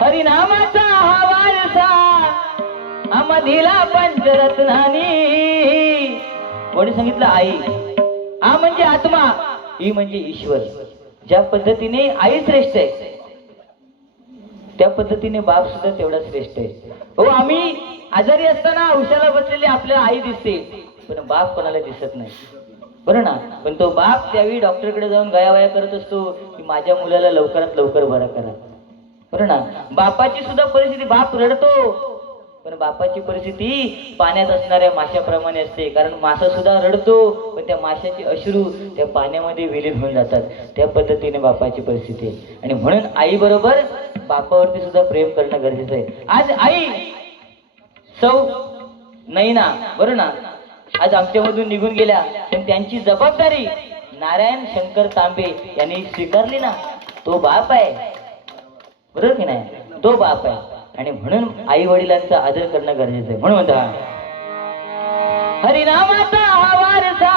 हरिनामाचा हा वारसा आमधीला पंचरत्नानी. कोणी सांगितलं आई आ म्हणजे आत्मा ही म्हणजे ईश्वर. ज्या पद्धतीने आई श्रेष्ठ आहे त्या पद्धतीने बाप सुद्धा तेवढा श्रेष्ठ आहे. हो आम्ही आजारी असताना औषधाला बसलेली आपल्याला आई दिसते पण बाप कोणाला दिसत नाही. बरं ना? पण तो बाप त्यावेळी डॉक्टरकडे जाऊन गयावया करत असतो की माझ्या मुलाला लवकरात लवकर बरा करा. बरं ना बापाची सुद्धा परिस्थिती बाप रडतो. पण बापाची परिस्थिती पाण्यात असणाऱ्या माशाप्रमाणे असते. कारण मासा सुद्धा रडतो पण त्या माशाचे अश्रू त्या पाण्यामध्ये विलीन होऊन जातात. त्या पद्धतीने बापाची परिस्थिती आहे. आणि म्हणून आई बरोबर बापावरती सुद्धा प्रेम करणं गरजेचं आहे. आज आई सौ नाही ना बरं ना आज आमच्यामधून निघून गेल्या. पण त्यांची जबाबदारी नारायण शंकर तांबे यांनी स्वीकारली ना. तो बाप आहे. बरोबर की नाही? तो बाप आहे. आणि म्हणून आई वडिलांचा आदर करणं गरजेचं आहे. म्हणून म्हणता हरिनामाचा हा वारसा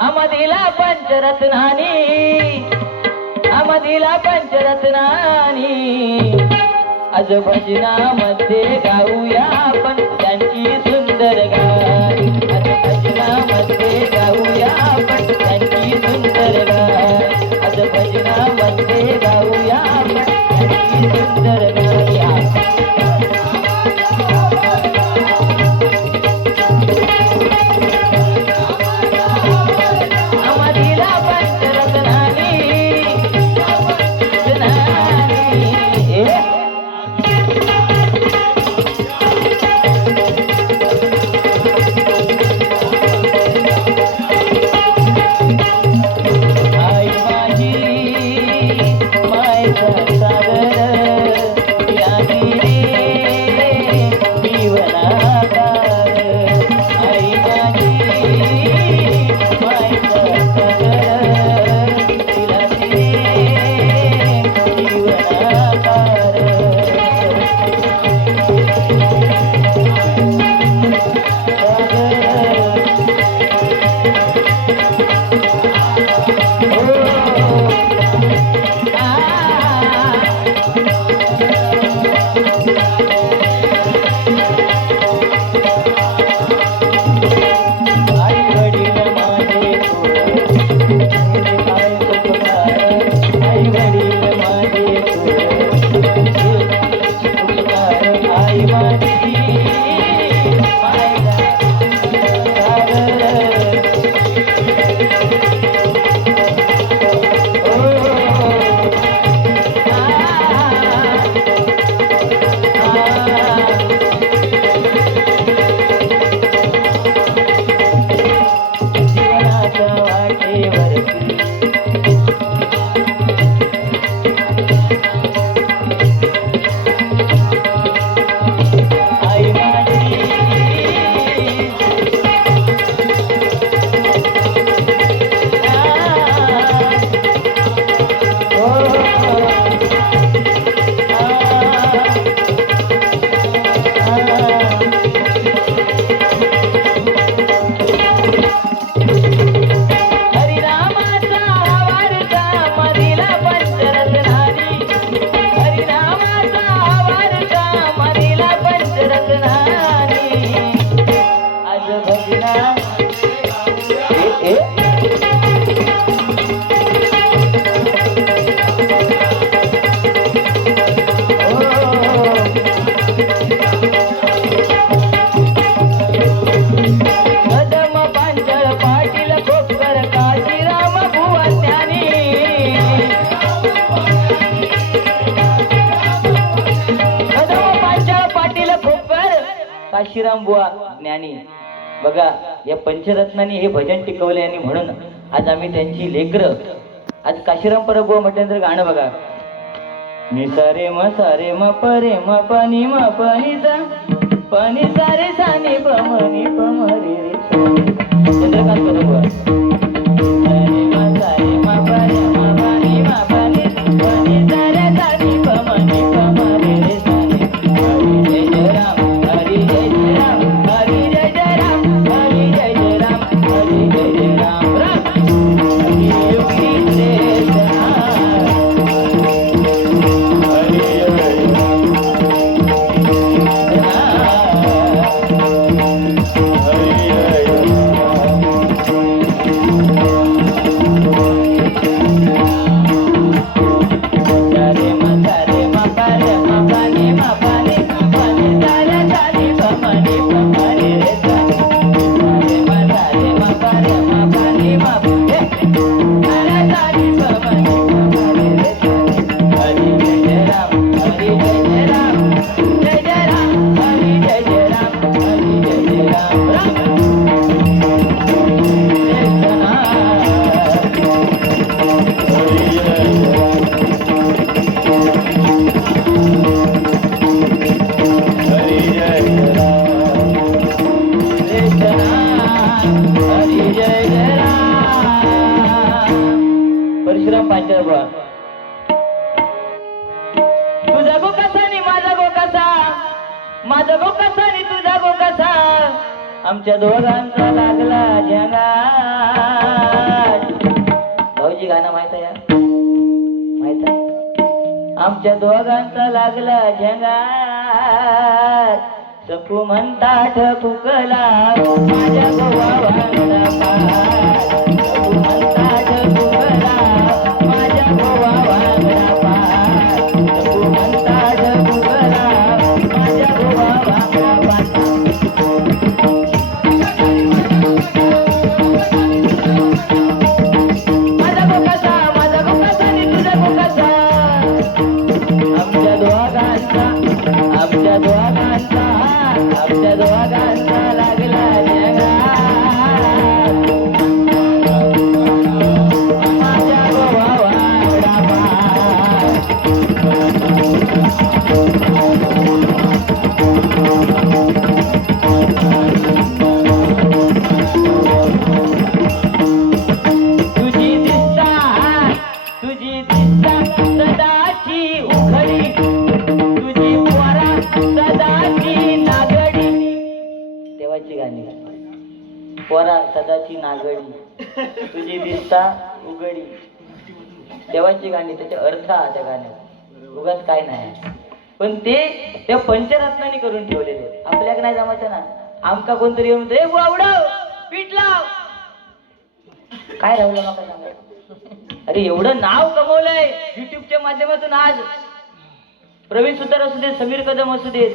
आमधीला पंचरत्नानी आमधीला पंचरत्नानी. आज भजनामध्ये गाऊया आपण. त्यांची सुंदर गाऊ काशीराम काशीराम बुवा ज्ञानी. बघा या पंचरत्नांनी हे भजन टिकवले आणि म्हणून आज आम्ही त्यांची लेकर आज काशीराम परबुवा म्हटल्यानंतर गाणं बघा. नि सारे म सारे म परे म पाणी म पाणी सा पानी सारे सानी पमनी पमरी प रे चंद्रकांत परबुवा आमच्या दोघांचा लागला जगात सपू म्हणतात फुकला माझ्या गोवा देवाची गाणी त्याचे अर्थ हा त्या गाण्यात. उगाच काय नाही. पण ते त्या पंचरत्नाने करून ठेवलेले आपल्याक नाही जमायचं ना. आमका कोणतरी येऊन म्हणतो, ए बुवा पीठ लाव. काय राहिलं माका सांगा? अरे एवढं नाव कमवलंय युट्यूबच्या माध्यमातून आज. प्रवीण सुतार असू देत समीर कदम असू देत.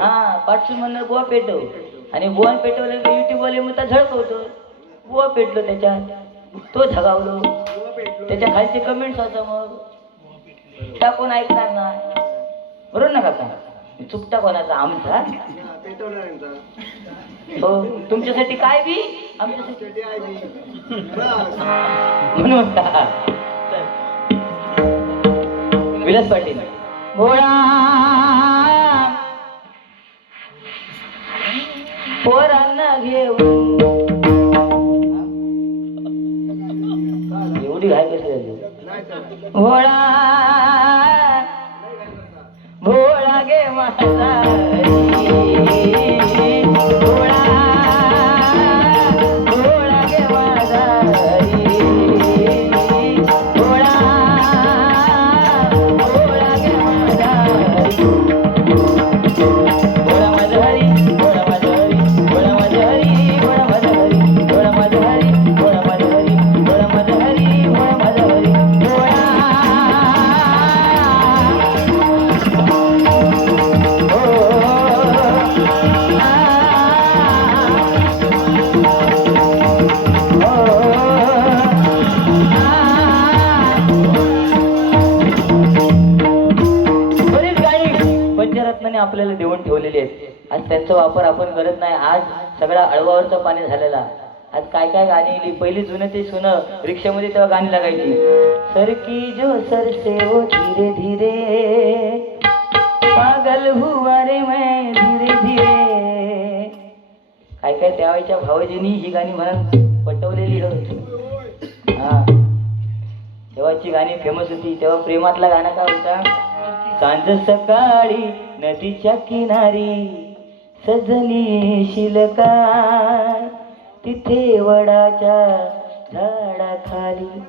हा पाठसून म्हणणार बुवा पेटव. आणि बुवा पेटवलं युट्यूबवाले मग वाले झळकवतो. बुवा पेटलो त्याच्यात. तो झगावलो त्याच्या खालचे कमेंट्स होतं मग टाकून ऐकणार ना. बरोबर ना काका? चुकता कोणाचा? आमचा? हो तुमच्यासाठी काय बी? आमच्यासाठी. म्हणून. विलास पाटील. भोळा पोरांना घेऊन घालू भोळा भोळा गे माझा करत नाही. आज सगळा अळवावरचं पाणी झालेला. आज काय काय गाणी लिहिली? पहिली जुनं ते सुनं. रिक्षामध्ये तेव्हा गाणी लागायची. सरकी जो सरसे हो धीरे धीरे. पागल हुआ रे मैं धीरे धीरे. काय काय त्यावेळेच्या भावजींनी ही गाणी म्हणत पटवलेली होती. हा. तेव्हाची गाणी फेमस होती. तेव्हा प्रेमातला गाणं काय होता? सांज सकाळी नदीच्या किनारी. सजनी शिलका तिथे वडाच्या झाडाखाली.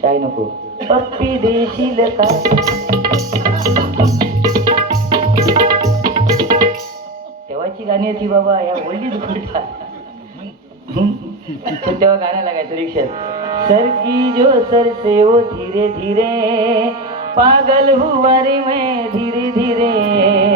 चाय नको. पप्पी देशील का तेव्हाची गाणी होती बाबा या बोललीच कुठला पण तेव्हा गाणं लागायचं रिक्षात. सर की जो सर से वो धीरे धीरे पागल हुआ रे मैं धीरे धीरे.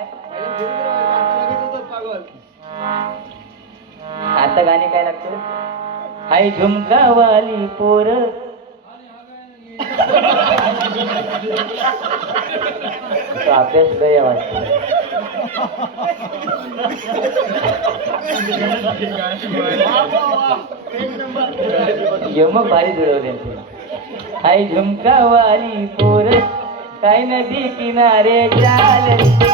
आता गाणे काय लागतो हाय झुमकावाली पोर. तो अभ्यास लय वाटतो. यमक भारी जुळवले आई झुमकावाली पोर. काय नदी किनारे चालली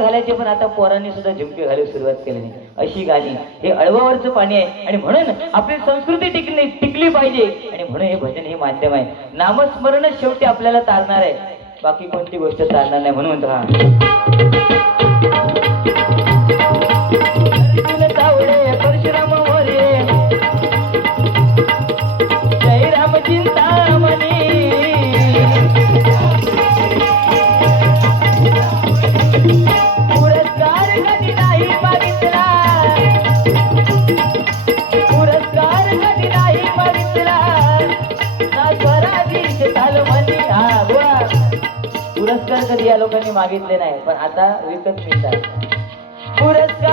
घालायचे पण आता पोरांनी सुद्धा झुमके घालायला सुरुवात केली अशी गाणी. हे अळवावरचं पाणी आहे. आणि म्हणून आपली संस्कृती टिकली टिकली पाहिजे. आणि म्हणून हे भजन हे माध्यम आहे. नामस्मरणच शेवटी आपल्याला तारणार आहे. बाकी कोणती गोष्ट चालणार नाही म्हणून हा कधी या लोकांनी मागितले नाही पण आता विकत मिळतात. पुरस्कार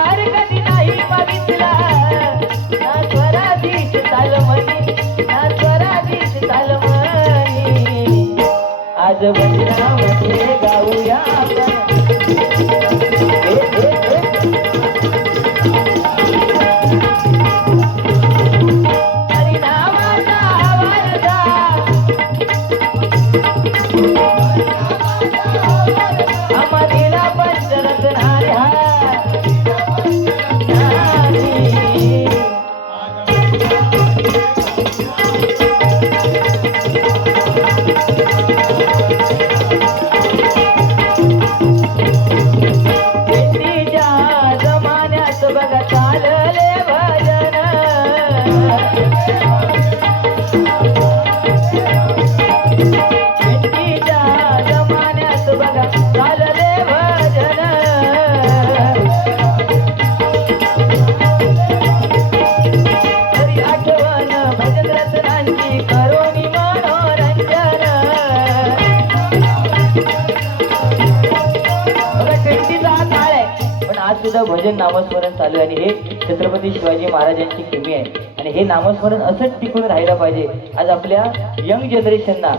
भजन नामस्मरण चालू आहे आणि हे छत्रपती शिवाजी महाराजांची किमी आहे. आणि हे नामस्मरण असंच टिकून राहायला पाहिजे. आज आपल्या यंग जनरेशनना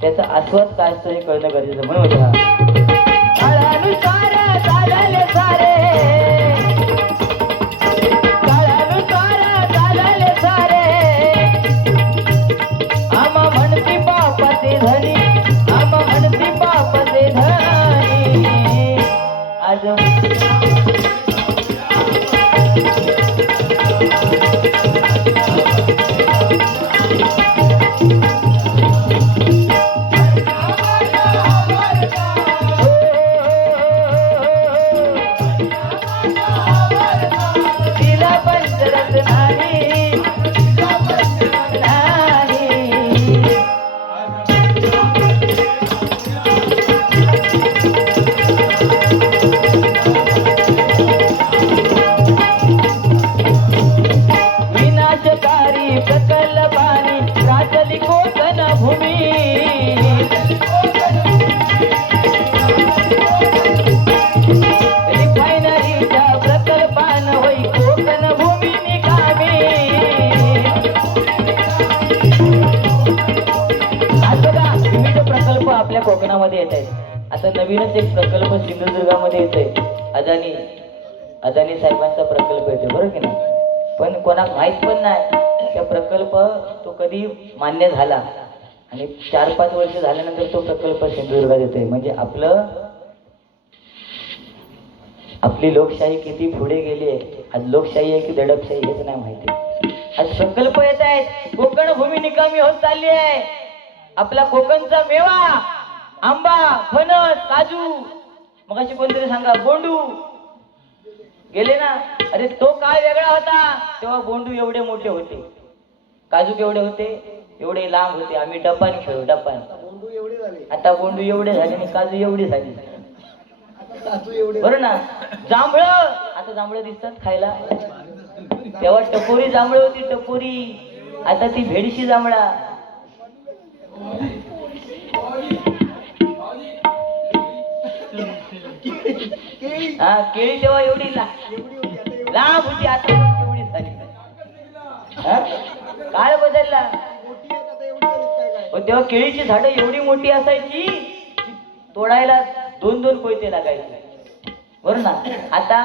त्याचा आस्वाद काय असतो हे कळणं गरजेचं म्हणून नवीनच एक प्रकल्प सिंधुदुर्गामध्ये येतोय. अदानी अदानी साहेबांचा प्रकल्प येतो बरोबर की नाही? पण कोणाक माहीत पण नाही त्या प्रकल्प तो कधी मान्य झाला. आणि चार पाच वर्ष झाल्यानंतर तो प्रकल्प सिंधुदुर्गात येतोय. म्हणजे आपलं आपली लोकशाही किती पुढे गेली आहे आज लोकशाही आहे की दडपशाही हेच नाही माहिती. आज प्रकल्प येत आहेत. कोकण भूमी निकामी होत चालली आहे. आपला कोकणचा मेवा आंबा फणस काजू. मग अशी कोणतरी सांगा बोंडू. गेले ना? अरे तो काळ वेगळा होता तेव्हा बोंडू एवढे मोठे होते. काजू केवढे होते? एवढे लांब होते. आम्ही डब्बाने खेळू डब्बाने. आता बोंडू एवढे झाले. आणि काजू एवढी झाली. बरं ना? जांभळ. आता जांभळं दिसतात खायला. तेव्हा टपोरी जांभळ होती टपोरी. आता ती भेडशी जांभळा. हा केळी तेव्हा एवढी ला लांब होती आता एवढी झाली. हा? काळ बदलला. पण तेव्हा केळीची झाडं एवढी मोठी असायची तोडायला दोन दोन कोयते लागायचे. बरोबर ना? आता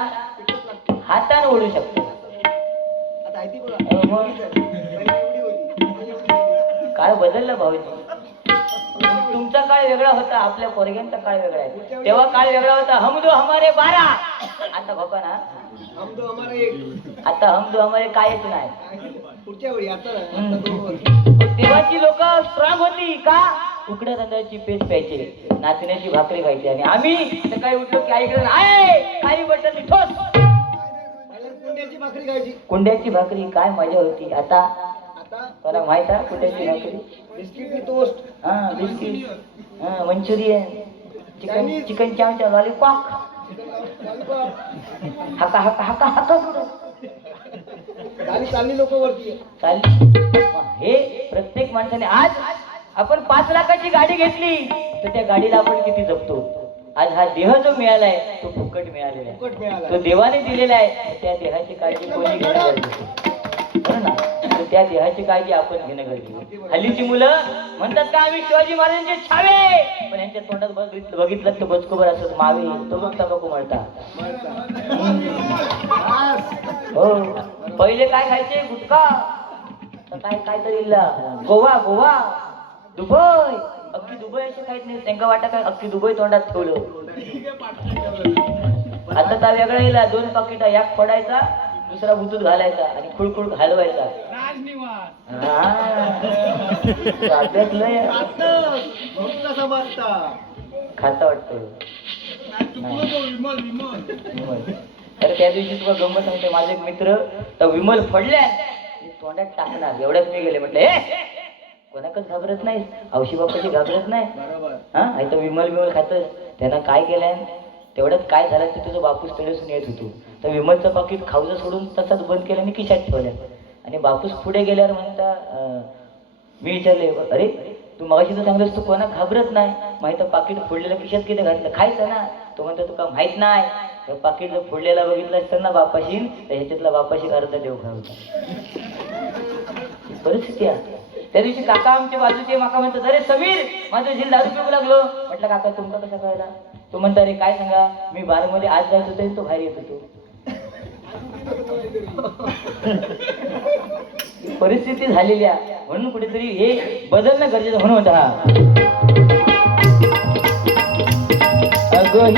हाताने ओढू शकतो. मग. काळ बदलला भाऊजी. तुमचा काळ वेगळा होता? आपल्या पोरग्यांचा काळ वेगळा आहे? तेव्हा काळ वेगळा होता? हम दो हमारे बारा! आता बघा ना. हम तो हमारे एक. आता हम दो हमारे कायच नाही. पुढच्या वेळी आता. तेव्हाची लोक स्ट्रॉंग होती का? उकड्या तांदळाची पेस्ट प्यायचे. नाचण्याची भाकरी खायची. आणि आम्ही सकाळी उठलो की आईकडे आहे काही बटन ठोस. कुंड्याची भाकरी खायची. कुंड्याची भाकरी काय मजा होती. आता आता मला माहीत आहे भाकरी बिस्किटनी टोस्ट. हा बिस्किट. हा मंचुरियन. चिकन. चिकन चावच्या लॉलीपॉप हका हका हका हका गाडी चालली लोक वरती. चालली हे प्रत्येक माणसाने आज आपण पाच लाखाची गाडी घेतली तर त्या गाडीला आपण किती जपतो? आज हा देह जो मिळालाय तो फुकट मिळालेला आहे. तो देवाने दिलेला आहे त्या देहाची काळजी कोणी घेणं त्या देहाची काळजी आपण घेणं गरजेचं हल्लीची मुलं म्हणतात का आम्ही शिवाजी महाराजांचे छावे. पण यांच्या तोंडात बघितलं बघितलं तर बचकोबर असत मावे तो मग तंबाखू म्हणता हो. पहिले काय खायचे? गुटखा. तर काय काय तरी गोवा गोवा. दुबई. अख्खी दुबई अशी काहीच नाही त्यांना वाटा काय अख्खी दुबई तोंडात ठेवलं? आता त्या वेगळा येला दोन पाकिटा एक फोडायचा दुसरा बुतूत घालायचा आणि खुळखुळ घालवायचा. खाता. अरे त्या दिवशी तुला गंमत सांगते. माझा एक मित्र तर विमल फडल्या. तोंडात टाकणार. एवढ्याच मी गेले. म्हटलं कोणाकच घाबरत नाही औशी बापाची घाबरत नाही. हा तर विमल विमल खातच त्यानं काय केलंय? तेवढ्यात काय झालं ते तुझं बापूस तळसून येत होतो. तर विमलचं पाकिट खाऊचं सोडून तसाच बंद केलं आणि खिशात ठेवलं. आणि बापूस पुढे गेल्यावर म्हणता मी विचारले अरे तू मगाशी तर सांगतोस तू कोणा घाबरत नाही. माहीत पाकिट फोडलेलं खिशात किती घातलं? खायचं ना. तो म्हणतो तुका माहीत नाही. तर पाकिट जर फोडलेला बघितलं असतं ना बापाशी तर ह्याच्यातला बापाशी अर्धा देव खावता परिस्थिती आहे. त्या दिवशी काका आमच्या बाजूचे माका म्हणतात अरे समीर माझं झील दारू पिऊ लागलो. म्हटलं काका तुमका कसा कळला? तो म्हणता अरे काय सांगा? मी बारमध्ये आज जायचो होतो तो बाहेर येत होतो. परिस्थिती झालेली आहे. म्हणून कुठेतरी हे बदलणं गरजेचं म्हणून होता अगं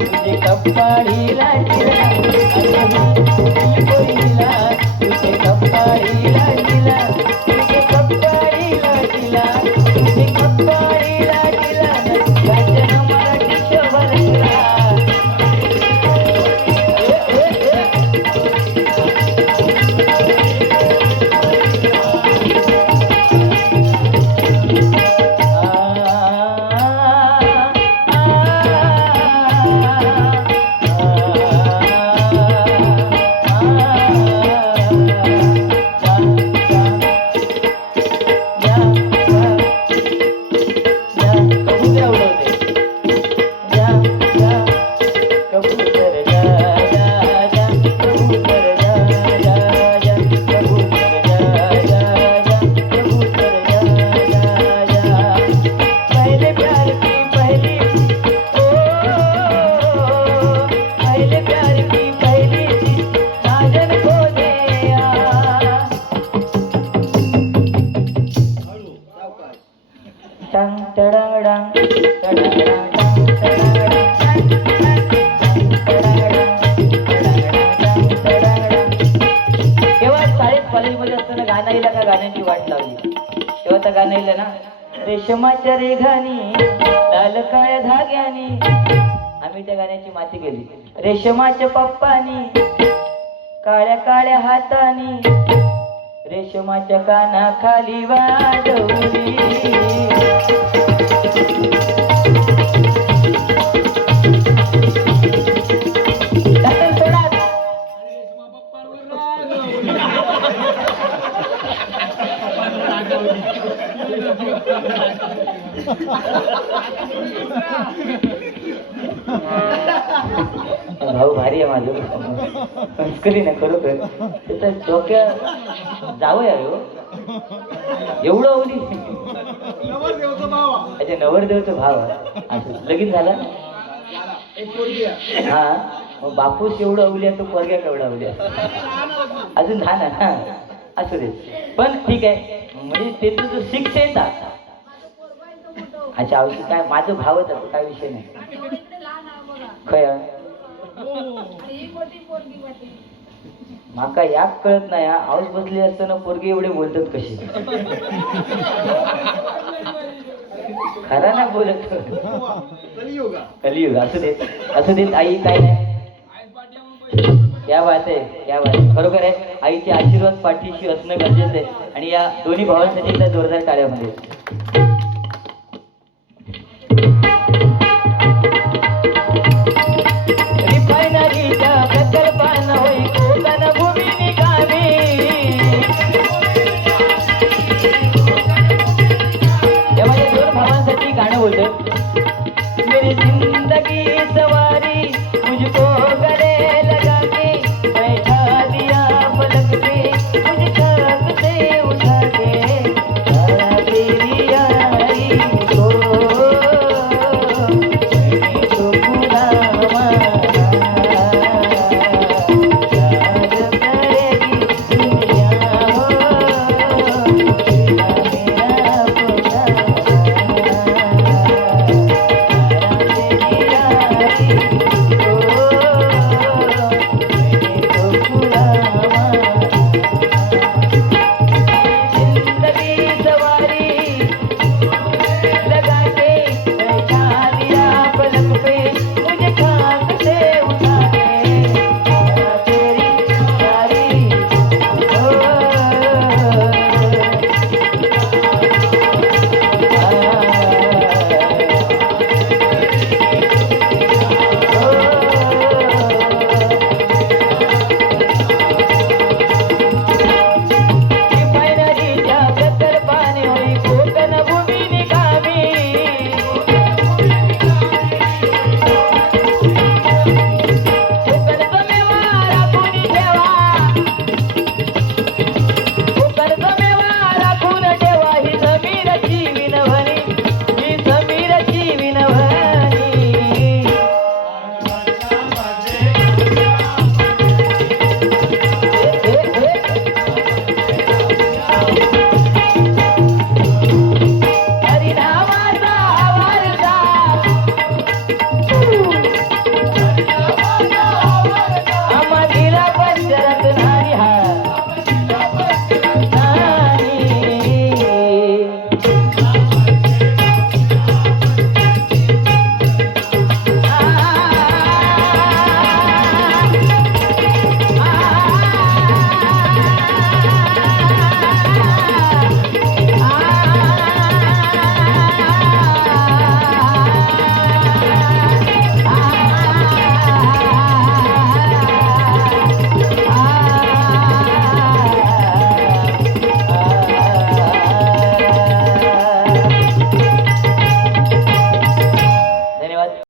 तुझे कपाळीला तुझे कपाळीला रेशमाची गेली. रेशमाच्या पप्पानी काळ्या काळ्या हातानी रेशमाच्या कानाखाली वाजवली. टाकन भाऊ भारी आहे माझं. संस्कृती ना खरोखर त्याचं डोक्या जावं आहे हो. एवढं भावा अच्छा नवरदेवचं भाव आहे. असं लगीन झालं? आहे. हा मग बापूस एवढं अवल्या तो पोरग्या केवढा अवल्या अजून लहान आहे हा असू दे. पण ठीक आहे. म्हणजे ते तुझं सिक्स येतात अच्छा औषध काय माझं भावच असं काय विषय नाही. माका याक कळत नाही हाऊस बसली असताना पोरगी एवढे बोलतात कशी? खरा ना बोलत. कलियुग असू देत असू देत आई काय नाही क्या बात आहे क्या बात. खरोखर आहे आईचे आशीर्वाद पाठीशी असणं गरजेचं आहे. आणि या दोन्ही भावांसाठी जोरदार कार्यामध्ये.